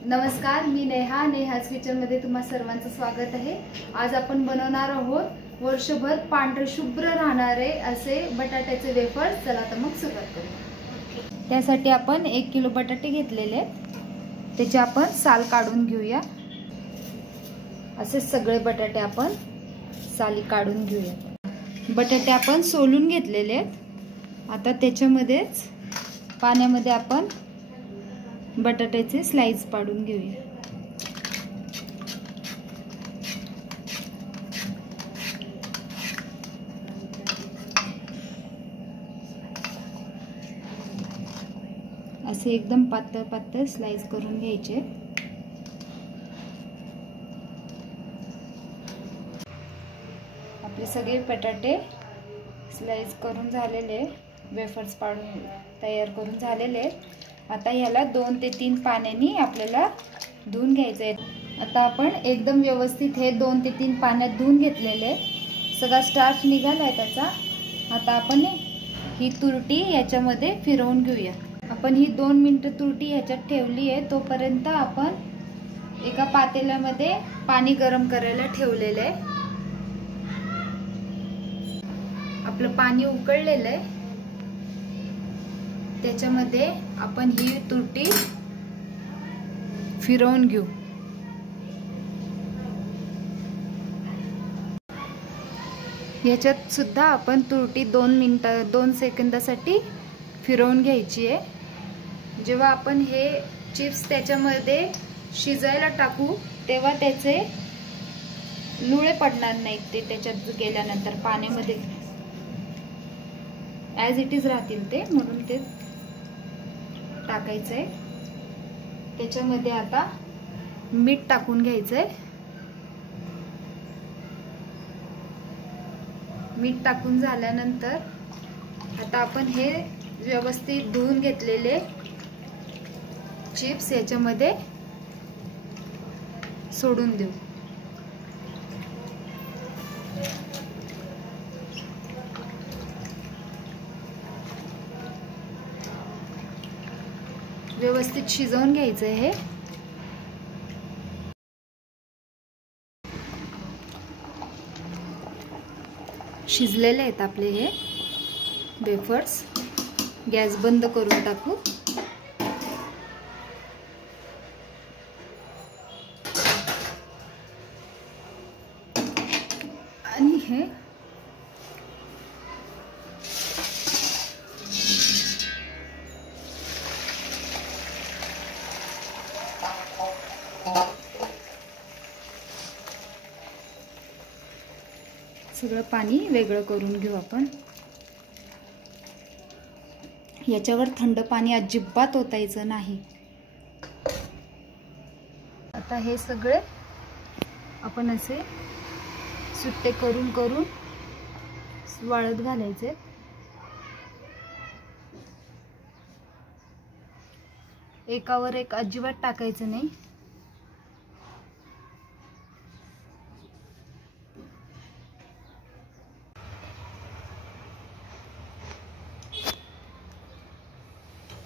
नमस्कार, मी नेहाज किचनमध्ये तुम्हा सर्वांचं स्वागत आहे। आज आपण बनवणार आहोत वर्षभर पांढरे शुभ्र राहणारे असे बटाट्याचे वेफर्स। चला तर मग सुरुवात करू। त्यासाठी आपण 1 किलो बटाटे घेतलेले आहेत, त्याचे आपण साल काढून घेऊया। असे सगळे बटाटे आपण साली काढून घेऊया। बटाटे आपण सोलून घेतलेले आहेत। आता त्याच्यामध्येच पाण्यामध्ये आपण बटाट्याचे स्लाइस पाडून घेऊया। असे एकदम पातळ पातळ स्लाइस करून घ्यायचे। आपले सगळे बटाटे स्लाइस करून झालेले, वेफर्स पाडून तयार करून झालेले। आता याला 2 ते 3 पाण्याने आपल्याला धुवून घ्यायचे आहे। आता आपण एकदम व्यवस्थित हे 2 ते 3 पाण्यात धुवून घेतलेले, सगळा स्टार्च निघालाय त्याचा। आता आपण ही तुरटी याच्यामध्ये फिरवून घेऊया। आपण ही 2 मिनिटं तुरटी ह्याच्यात ठेवली आहे। तोपर्यंत आपण एका पातेल्यामध्ये पाणी गरम करायला ठेवलेलं आहे। आपलं पाणी उकळलेलं आहे, त्याच्यामध्ये आपण ही तुरटी फिरवून घेऊ। याच्यात सुद्धा आपण तुरटी 2 सेकंदासाठी फिरवून घ्यायची आहे। जेव्हा आपण हे चिप्स त्याच्यामध्ये शिजायला टाकू तेव्हा त्याचे लुळे पडणार नाहीत। ते त्याच्यात गेल्यानंतर पाण्यामध्ये ॲज इट इज राहतील ते, म्हणून ते टाकायचंय। त्याच्यामध्ये आता मीठ टाकून घ्यायचंय। मीठ टाकून झाल्यानंतर आता आपण हे व्यवस्थित धुवून घेतलेले चिप्स याच्यामध्ये सोडून देऊ। व्यवस्थित शिजवून घ्यायचं हे। शिजलेले आहेत आपले हे वेफर्स। गॅस बंद करून टाकू। आणि हे सगळं पाणी वेगळं करून घेऊ आपण। याच्यावर थंड पाणी अजिबात ओतायचं नाही। आता हे सगळे आपण असे सुट्टे करून करून वाळत घालायचे। एकावर एक अजिबात टाकायचं नाही।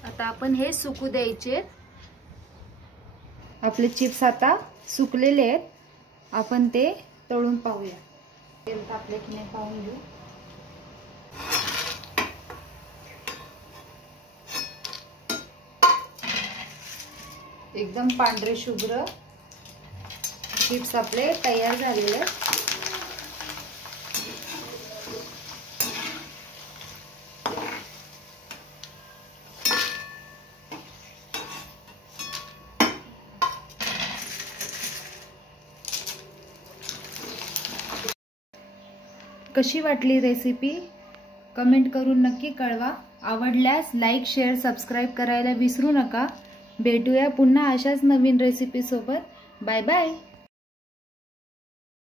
आता आपण हे सुकू द्यायचे। आपले चिप्स आता सुकलेले आहेत, आपण ते तळून पाहूया। तेल तापले की नाही पाहून घेऊ। एकदम पांढरे शुभ्र चिप्स आपले तयार झालेले आहेत। कशी वाटली रेसिपी कमेंट करून नक्की कळवा। आवडल्यास लाईक, शेअर, सबस्क्राइब करायला विसरू नका। भेटूया पुन्हा अशाच नवीन रेसिपी सोबत। Bye bye.